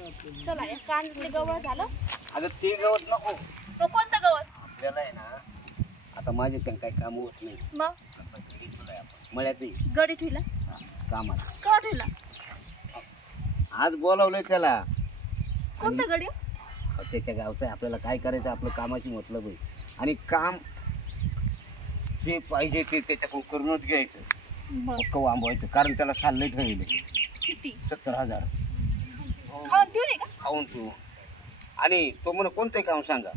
चला या कांद्यातले गवत झालं. अगं ते गवत नको. तो कोणतं गवत? आपल्याला आहे ना आता माझे काही काम होत नाही. मग मळ्यात गडी ठेवला कामाला का ठेवला? आज बोलावलंय त्याला. कोणतं गडी? त्याच्या गावचं आहे. आपल्याला काय करायचं आपलं कामाची मतलब आहे. आणि काम जे पाहिजे ते त्याच्याकडून करूनच घ्यायचं. पक्क वांबवायचं कारण त्याला चाललंय ठेवलं. किती? 70,000 खाऊन पिऊ नये का? खाऊन तू. आणि तो म्हणे कोणतं काम सांगा.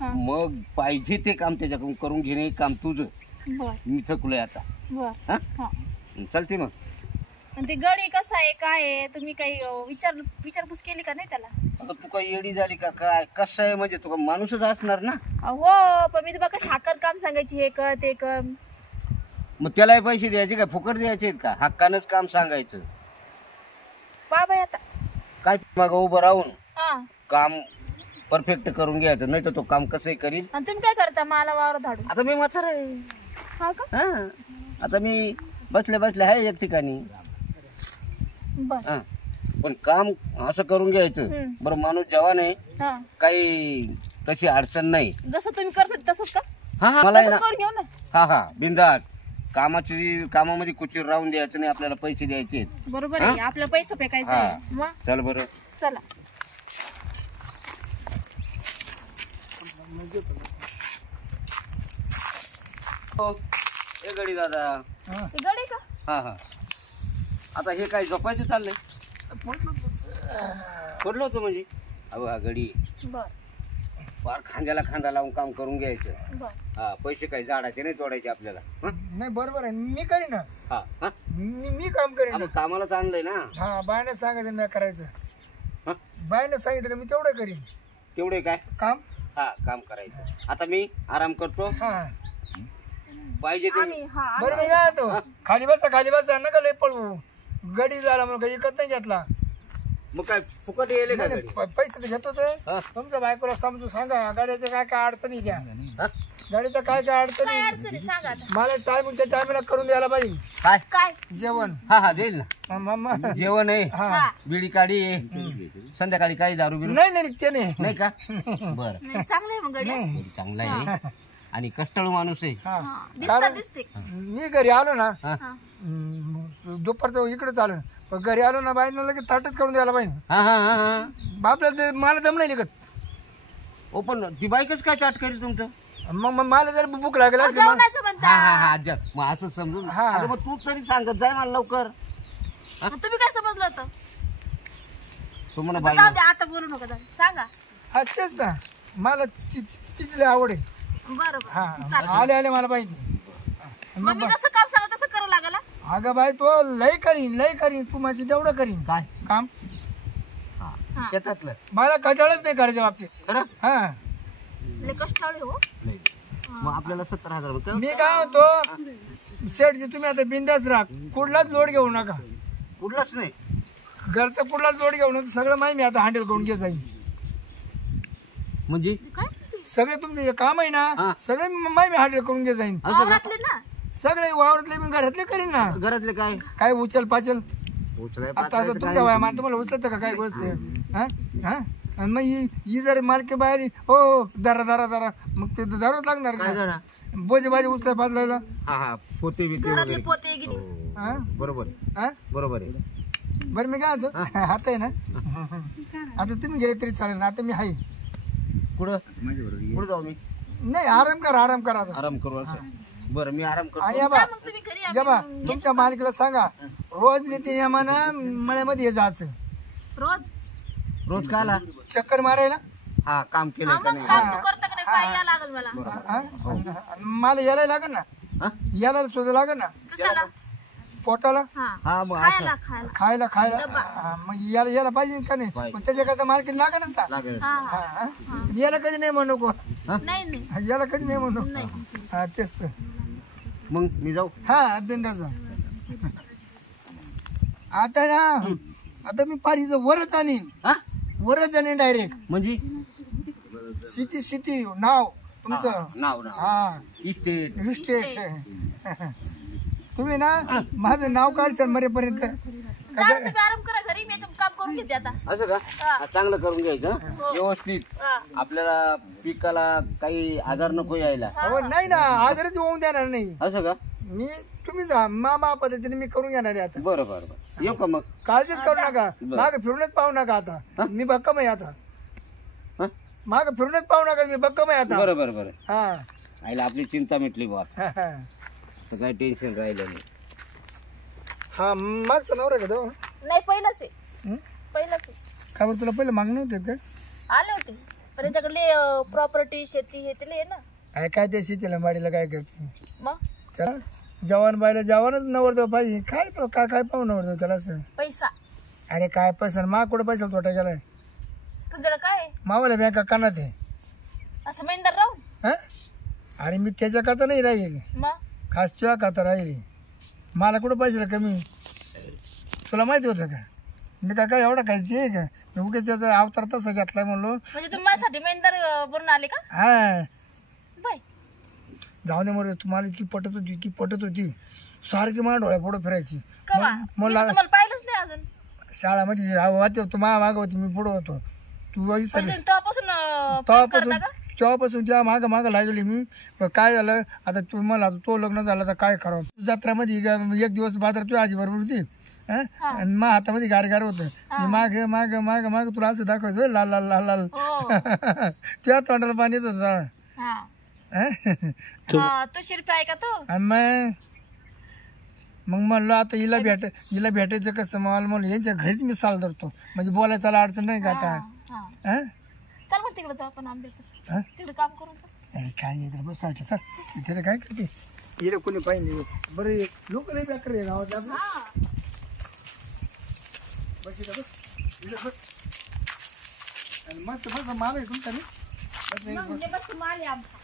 हा. मग पाहिजे ते काम त्याच्याकडून करून घेणे काम तुझं. बर मी थकलोय आता. बर. हा हा. चालते मग. आणि ते गडी कसं आहे काय आहे तुम्ही काही विचारपूस केली का नाही त्याला? आता तू काही येडी झाली का काय कसं आहे म्हणजे तू माणूसच असणार ना. हो पण मी तुम्हाला शाकर काम सांगायची हे कर ते कर. मग त्यालाही पैसे द्यायचे काय फुकट द्यायचे आहेत का? हक्कानंच काम सांगायचं. बाबा आता काय मग उभं राहून हा काम परफेक्ट करून घ्यायचं नाही तर तो काम कसंही करील. आणि तुम्ही काय करता मला वावर धाडून? आता मी म्हातारा आहे. हा का? हा आता मी बसले आहे एक ठिकाणी. बर. हा पण काम असं करून घ्यायचं. बरं माणूस जवान आहे हा काही तशी अडचण नाही. जसं तुम्ही करता तसंच का? हा मला आहे तसंच ना. करून घेऊ ना. हा बिंदास कामामध्ये कुचीर राहून द्यायचं नाही. आपल्याला पैसे द्यायचे. बरोबर आहे. आपल्याला पैसा फेकायचा हा. आहे. मग चल बरं. चला. हे गडी दादा. ते गडी का? हा आता हे काय झोपायचं चाललंय? पडलो होतो म्हणजे अहो हा गडी बर फार खांद्याला खांदा लावून काम करून घ्यायचं. बर. हा पैसे काही झाडाचे नाही तोडायचे आपल्याला. नाही बरोबर आहे. मी करीन ना. हा हा मी काम करीन. आपण कामाला आणलंय ना. हा बायने सांगायचं मी करायचं. हा? बायने सांगितलं मी तेवढं करीन तेवढे काय काम. हा काम करायचं. आता मी आराम करतो. हा पाहिजे ते आम्ही हा बरोबर आहे ना. तो खाली बसता नका लय पळवू. गडी झाला म्हणून काही एकच नाही घेतला. मग काय फुकट येले का नाही, गडी? पैसे तर घेतो हा? तुमच्या बायकोला समजून सांगा गाड्याच्या काय काय अडचणी द्या. हा? गाडीचं काय काय काय अडचणी अडचणी सांगा आता. मला टायमिंगला करून द्यायला पाहिजे काय काय? जेवण. हा देईल ना. मम्मा जेवण आहे हा हा बिडी काढी आहे. संध्याकाळी काही दारू बिरू नाही नाही ते नाही. नाही का? बरं नाही, चांगलं आहे मग गडी. नाही. चांगला आहे आणि कष्टाळू माणूस आहे. हा हा दिसतात दिसते. मी घरी आलो ना हा हा दुपारचं इकडे चालू पण घरी आलो ना बाईनं लगेच ताटच करून द्यायला पाहिजे. हा हा हा हा बापला ते मला दम नाही निघत. ओ पण ती बाईकच काय चाट करेल तुमचं? मग मला जर भूक लागेल असली मग- जेवणाचं हा म्हणता. हा हा मग असं समजून. हा. अगं मग तू तरी सांगत जाय मला लवकर. मग तुम्ही काय समजलं होतं? तू म्हणा आता बाई जाऊ द्या आता बोलू नका जाऊ. सांगा. हा तेच ना मला तिची लय आवड आहे. बरोबर हा चालेल. आले मला पाहिजे. मग मी जसं काम सांगा तसं करावं लागेल हा? अगं बाई तो लय करीन तू माझी तेवढं करीन काय काम. हा. शेतातलं मला कटाळच नाही करायच्या बाबतीत. खरं हा लय कष्टाळू हो. मग आपल्याला 70,000 रुपये मी काय म्हणतो शेठजी तुम्ही आता बिंदास राहा. कुठलाच लोड घेऊ नका. कुठलाच नाही. घरचं कुठलाच लोड घेऊ नका. सगळं माहिती मी आता हँडल करून घेत जाईन. म्हणजे काय? सगळे तुमचे जे काम आहे हा. ना सगळे माहिती हँडल करून घेत जाईन. वावरातले ना. सगळे वावरातले मी घरातले करीन ना. घरातले काय काय उचल पाचल उचलाय आता पाचलायचं तुमच्या काय? वयामान तुम्हाला उचलत का काय गोष्ट हा हा आणि मग ही जर मालकी बाहेर हो दरा मग ते धरावंच लागणार काय का? जरा बोजे बाजी उचलाय पाचलायला. हा पोते बिते घरातले वगैरे. पोते गिरी. हा बरोबर हा बरोबर आहे. बरं मी काय म्हणतो आता आहे ना आता तुम्ही गेले तरी चालेल ना. आता मी आहे. कुठं कुठं जाऊ मी? नाही आराम करा आता. आराम करू असं. बरं मी आराम करतो. आणि या बा मग तुम्ही घरी या बा तुमच्या मालकीला सांगा रोज नीती यमाना मळ्यामध्ये हे जायचं. रोज रोज का आला? चक्कर मारायला. हा काम केलं हा का मग नाही? काम तू करता का नाही पाय या लागल मला. हा? मला यायला लागेल ना. हा? यायला सुद्धा लागेल ना कशाला? पोटाला हा हा मग असं खायला खायला हा, मग यायला पाहिजे का नाही. पाहिजे. मग त्याच्याकरता मार्केट लागेलच ना. लागेल. हा हा, हा. याला कधी नाही म्हणू नको. नाही नाही याला कधी नाही म्हणू. नाही. हा तेच तर. मग मी जाऊ. हा बिंदाचा आता ना आता मी पारीचं वरच आणीन. हा वरच आणीन डायरेक्ट. म्हणजे सिटी नाव तुमचं. नाव ना हा इस्टेट. इस्टेट. तुम्ही ना माझं नाव काढशाल मरेपर्यंत. जा तुम्ही आराम करा घरी. मी काम करून घेते आता. असं का? हा. चांगलं करून घ्यायचं हं? हो. व्यवस्थित. हा. आपल्याला पिकाला काही आजार नको यायला. अहो नाही ना आजारच होऊन देणार नाही असं का? मी. तुम्ही जा मामा पद्धतीने मी करून घेणार आहे आता. बरं बरं बरं. येऊ का मग? काळजीच करू नका. बरं. माग फिरूनच पाहू नका आता. मी भक्कम आहे आता. हं? माग फिरूनच पाहू नका. मी भक्कम आहे आता. बरं बरं बरं. हा आईला आपली चिंता मिटली बा. हा, हा. तर काही टेन्शन राहिलं नाही. हा मागचा नवरा का तो? नाही पहिलंच आहे. हं? पहिलंच आहे. का बरं तुला पहिलं मागणं होते का? आले होते पण त्यांच्याकडले प्रॉपर्टी शेती हे ते ना. अरे काय ते शेतीला माडीला काय करते मग त्याला जवान बायला जवानच नवरतो पाहिजे. काय तो काय काय पाहू नवरतो त्याला असं. पैसा अरे काय पैसा मा कुठं पैसा तोटा गेलाय. तुमच्याकडे काय आहे? मावाला बँका कानात आहे. असं मेंदर राहून हा अरे मी त्याच्या करता नाही राहील. मग खास तुझ्या करता राहील. मला कुठं पैसा कमी तुला माहिती होतं का? मी काय एवढा काय ते का उगेच त्याचा अवतार तसा घेतलाय म्हणलो. म्हणजे तुम्ही माझ्यासाठी मेंदर बनून आले का? हा बाय जाऊ दे मरे. तुम्हाला इतकी पटत होती सारखी मला डोळ्या पुढं फिरायची. कवा मग मी तुम्हाला पाहिलंच नाही अजून. शाळामध्ये वाटते तू माग होती मी पुढं होतो. तू म्हणजे विसरली. तुम्ही तेव्हापासून प्रेम करता का? तेव्हापासून त्या माग लागली मी. काय झालं आता तू मला तो लग्न झालं तर काय करावं. जत्रामध्ये एक दिवस बाजार तू आजी बरोबर होती. हं? आणि मग हातामध्ये गार होतं. मी माग माग माग माग तुला असं दाखवायचं लाल लाल लाल लाल. हो. त्या तोंडाला पाणी येत होतं. हा. हं? हा, तू शिरपी आहे का तू? आणि मग म्हणलं आता हिला भेटायचं कसं. मला म्हणलं यांच्या घरीच मी साल धरतो म्हणजे बोलायला अडचण नाही का आता. हा. हं? चल मग तिकडे जाऊ आपण आंबे हं? तिकडे काम करून जाऊ. अरे काय इकडे बस वाटलं सर तिथे काय करते इकडे कोणी पाहिजे बरं. लोक नाही बेकार आहे गावात आपलं. हा. बस इकडे बस इकडे बस. आणि मस्त बस माल आहे तुमचा नाही बस नाही मग बस. म्हणजे बस तू माल आहे आमचा.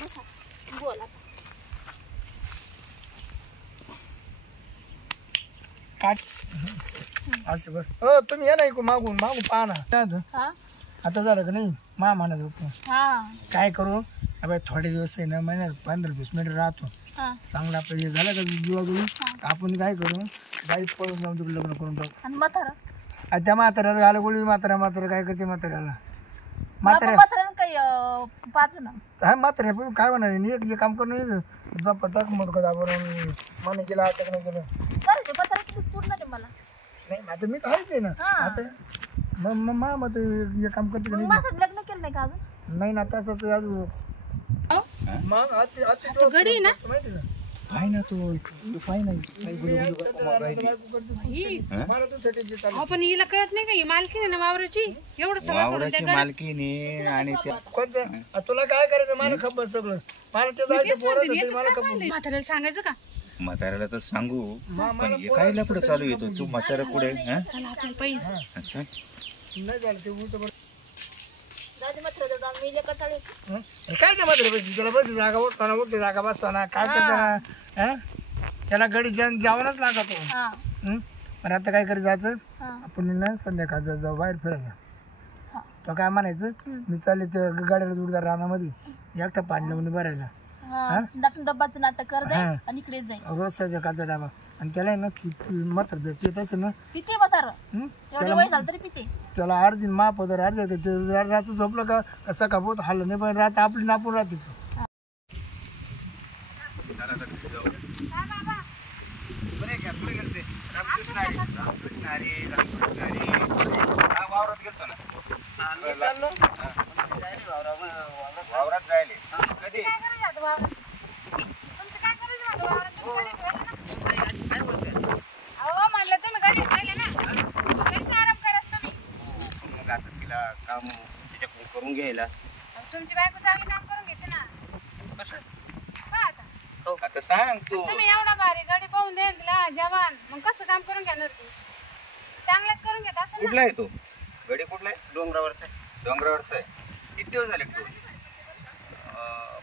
बसा. बोल आता. काट असं बस. हो तुम्ही या ना इकडून मागून पाहा ना. काय होतं? हा. आता झालं का नाही म्हणत होतो हा. काय करू अबे थोडे दिवस आहे ना महिन्यात 15-20 मिनिट राहतो. हा. चांगलं आपलं हे झालं का जीवाजून आपण काय करू गाडी पळून जाऊन तिकडे लग्न करून टाकू. आणि म्हातारा आणि त्या म्हाताऱ्याला घाला गोळी. म्हातारा काय करते म्हाताऱ्याला. म्हाताऱ्या म्हाताऱ्यानं काही पाचू ना. हा म्हाताऱ्या पण काय होणार आहे एक काम करून पटाक म्हणतो का दाबून मन केलं अटक नाही केलं चालेल म्हातारा तुम्ही पूर्ण दे मला. नाही आता मी तर आहेच आहे ना. हा. आता मग हे काम करते का मग नाही. माझं लग्न केलं नाही का अजून? नाही ना तसं तर अजून मग गडी ना माहिती का पाय ना तू पाय ना मला तुझ्यासाठी जे चालू आपण हिला कळत नाही का ही मालकी आहे ना वावराची एवढं सगळं सोडून वावराची मालकीने आणि त्या कोणतं तुला काय करायचं मला खबर सगळं. मला ते जायचं पोरं होते, मला खबर. म्हाताऱ्याला सांगायचं का? म्हाताऱ्याला तर सांगू पण हे काय लपड चालू येतो तू म्हातारा कुठे चला आपण पहिलं अच्छा नाही झालं ते उलट राजे म्हातारा जाऊन मी लेकर टाळी. काय ते मात्र बस त्याला बस जागा उठताना उठते जागा बसताना काय करताना त्याला गडी जावंच लागतो. हा. पण आता काय करायचं जायचं हा. आपण ना संध्याकाळ जाऊ बाहेर फिरायला. हा. तो काय म्हणायचं मी चालले ते गाड्याला जोडदार रानामध्ये एकटा पाणी मध्ये भरायला. हा. दाटून डब्बाचं नाटक कर जाईल हा. आणि इकडे जाईल. रोज संध्याकाळचा डाबा आणि त्याला आहे ना मात्र जर पित असेल ना पिते म्हातारा हं? एवढे वय झालं तरी पिते. त्याला अर्धी माप होतं अर्धे होते ते रात्र झोपलं का कसं का बहुत हल्लं नाही पण रात आपली नापून राहते. वावरात गेलतो ना वावरात जायले कधी मग आता तिला काम तिच्याकडून करून घ्यायला. तुमची बायको चांगली काम करून घेते ना. आता सांग तू तुम्ही एवढा भारी गाडी पाहून द्या तिला जवान मग कसं काम करून घेणार तू? चांगलंच करून घेत असं कुठला आहे तो गडी कुठला आहे डोंगरावरचा डोंगरावरचा आहे किती दिवस झाले तू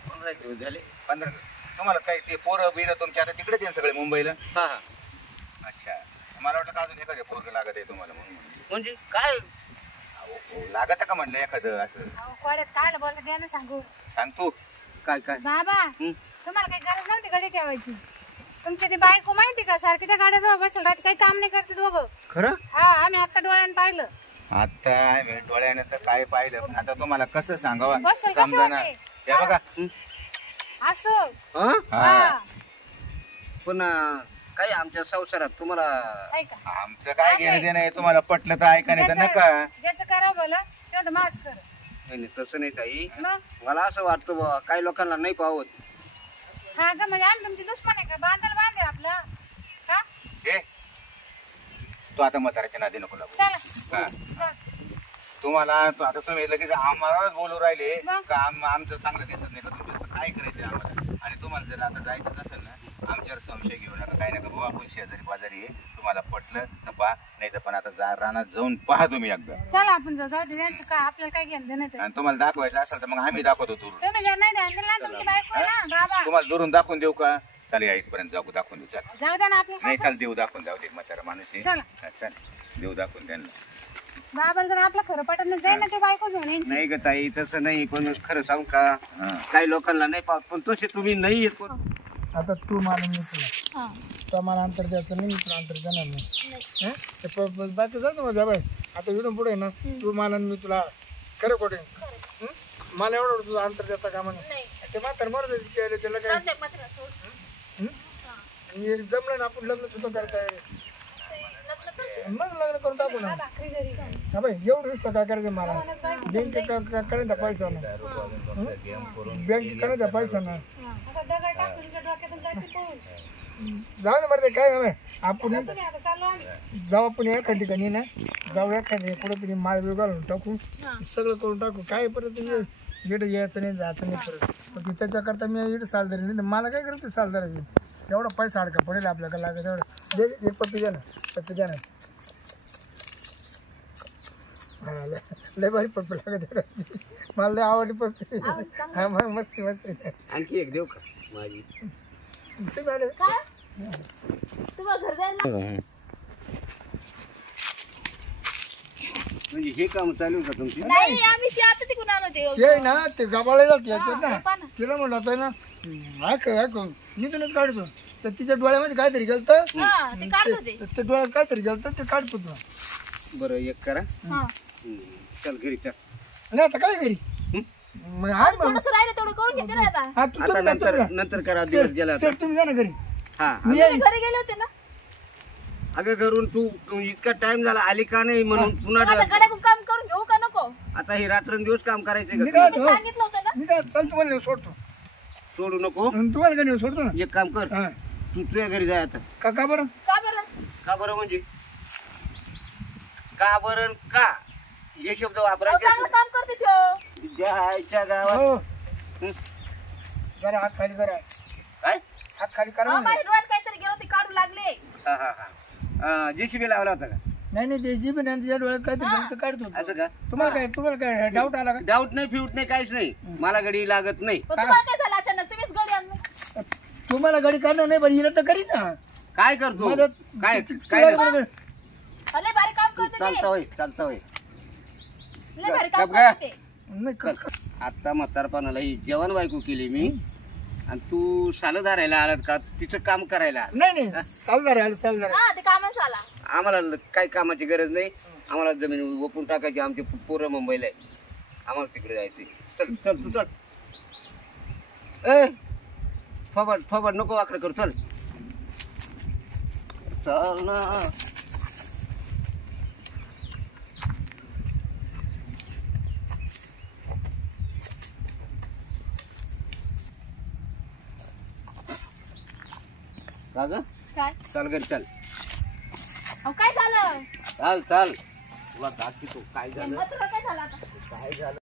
15 दिवस झाले. 15 तुम्हाला काही ते पोरं बिरं तुमच्या आता तिकडेच आहे सगळे मुंबईला. हा हा. अच्छा मला वाटलं का अजून एखादं पोरग लागत आहे तुम्हाला म्हणून म्हणजे काय लागत का म्हणलं एखादं असं कोड्यात काय बोलता द्या ना सांगू. सांग तू काय काय बाबा हं? तुम्हाला काही गरज नव्हती गाडी ठेवायची. तुमची ती बायको माहिती का सारखी त्या गाड्याजवळ बसेल राहते, काही काम नाही करते दोघं. खरं हा आम्ही आता डोळ्यानं पाहिलं. आता आम्ही डोळ्याने तर काय पाहिलं पण आता तुम्हाला कसं सांगावं बसेल समजा ना. कशावर ते? हे बघा असं हं? हा पण काही आमच्या संसारात तुम्हाला ऐका आमचं काय घेणं देणं आहे, तुम्हाला पटलं तर ऐका नाही तर नका. ज्याचं करा बोला तेव्हा तर माझ कर. नाही नाही, तसं नाही ताई. मग मला असं वाटतं बुवा, काही लोकांना नाही पावत. हा का म्हणजे आम्ही तुमची दुश्मन आहे का? बांधाल बांधे आपला का? हे तू आता म्हाताऱ्याच्या नादी नको लागू. चला हा. हा. तुम्हाला आता तुम्ही लगेच आम्हालाच बोलू राहिले मग? का आमचं चांगलं दिसत नाही का तुम्ही असं काय करायचं आम्हाला. आणि तुम्हाला जर आता जायचंच असेल ना आमच्यावर संशय घेऊ नका, काही नका बाबा आपण शेजारी पाजारी आहे, तुम्हाला पटलं तर पहा, नाही तर पण आता रानात जाऊन पहा तुम्ही एकदा. चला आपण जाऊ दे त्यांचं काय आपल्याला काय घेणं देणं ते. आणि तुम्हाला दाखवायचं असेल तर मग आम्ही दाखवतो दूर. तुम्ही जर नाही ध्यान दिलं ना तुमची बायको आहे ना बाबा, तुम्हाला दुरून दाखवून देऊ का? चालेल इथपर्यंत जाऊ दाखवून देऊ. चाल जाऊ द्या ना आपल्या नाही चाल देऊ दाखवून जाऊ दे म्हातारा माणूस आहे. चला. हा, चाल देऊ दाखवून त्यांना. बाबाला जर आपलं खरं पटत नाही जाईल ना ते बायको घेऊन यांची. नाही ग ताई, तसं नाही. पण खरं सांगू का, हा. काही लोकांना नाही पावत, पण तसे तुम्ही नाही येत. आता तू मला मी तुला हा. तर मला अंतर द्यायचं नाही, मी तुला अंतर देणार नाही. हं? ते बाकी जातो माझ्या बाई. आता इथून पुढे ना तू मला आणि मी तुला खरं खोटे. मला एवढं तुझं अंतर देता का म्हणे ते म्हातार मरत त्याला काय. चालतंय, मात्र सोड. आणि जमलं ना आपण लग्न सुद्धा करता येईल. लग्न करशील? मग लग्न करून टाकू ना. भाकरी घरी जाऊन. हा बाई एवढं रिश्ता काय करायचं मला. बँकेत करायचा पैसा ना. बँकेत करायचा पैसा ना. असा दगड टाकून तिच्या डोक्यातून जाते पळून. जाऊ दे बरं ते काय बाई आपण तुम्ही आता चाललो आम्ही. जाऊ आपण एका ठिकाणी ना जाऊ एका कुठं तरी माळ बिळ घालून टाकू सगळं करून टाकू. काय परत इकडे यायचं नाही जायचं नाही परत. पण त्याच्याकरता मी इकडे सालदारी नाही मला काय करतो सालदाराची. एवढा पैसा अडका पडेल आपल्याकडे लागत एवढं. दे एक पप्पी द्या ना, पप्पी द्या ना. हा लय भारी पप्पी लागत मला लय आवडली पप्पी. हा मग मस्ती मस्ती. आणखी एक देऊ का माझी? तुम्ही आले तुम्हाला घर जायला म्हणजे हे काम चालू आहे का तुमची? नाही, आम्ही ते आता तिकडून आलो ते. ते ना ते गबाळे जाते याच्यात हा, पहा ना. ना. तिला म्हणलं होतं ना निघूनच काढतो. तर तिच्या डोळ्यामध्ये काहीतरी गेलं हा, ते काढत होते. ते डोळ्यात काहीतरी गेलं ते काढतो तू. बरं एक करा. हा. चल घरी चल. नाही आता काय करी मग हा मग. थोडंसं राहिलं तेवढं करून घेते ना आता. हा तू आता तुम्ही जा, नंतर तुम्ही जा. नंतर करा. दिवस गेला आता. सर तुम्ही जा ना घरी. हा. मी येईन. घरी गेले होते ना. अगं घरून तू इतका टाइम झाला आली का नाही म्हणून मग आता पुन्हा गड्याकडून काम करून घेऊ का नको? आता हे रात्रंदिवस काम करायचंय मी का? काय मी होतो सांगितलं होतं ना. मी काय चल तुम्हाला नेऊन सोडतो. सोडू नको. आणि तुम्हाला काय नेऊन सोडतो ना. एक काम कर, हा तू तुझ्या घरी जाय आता. का बरं. का बरं? का बरं म्हणजे का बरं का हे शब्द अहो, वापरायचे चांगलं काम करते तो. जायच्या गावात. हो हं? जरा हात खाली करा. काय? हात खाली करा अहो, ना. माझ्या डोळ्यात काहीतरी गेलो ते काढू लागले. हा हा हा. JCB लावला होता का? नाही नाही ते जीभ नाही तिच्या डोळ्यात काहीतरी गेलं तर काढतो. असं का? तुम्हाला काय डाऊट आला का. डाऊट नाही फिऊट नाही काहीच नाही. मला गडी लागत नाही. पण तुम्हाला काय झालं अचानक? तुम्हीच गडी आणलं. तुम्हाला गाडी काढणार नाही पण हिला तर करी ना. काय करतो? मदत. काय तुला काय बरोबर. लय भारी काम करते चालता ते. होय चालता होय. लय भारी काम गप गा. करते ते. नाही कर. आता म्हातारपणाला ही जेवण बायको केली मी आणि तू सालं धरायला आलात का तिचं काम करायला? नाही चालणार आहे चालणार. हा, ते कामाला आला. आम्हाला काही कामाची गरज नाही. आम्हाला जमीन ओपून टाकायची. आमचे पोरं मुंबईला आहे. आम्हाला तिकडे जायचे. चल चल तू चल. ए थोबड थोबड नको वाकडं करू. चल चल ना. का ग? काय? चल घरी चल. अहो, काय झालं? चाल चाल. तुला दाखवतो काय झालं. म्हातारं काय झालं आता? काय झालं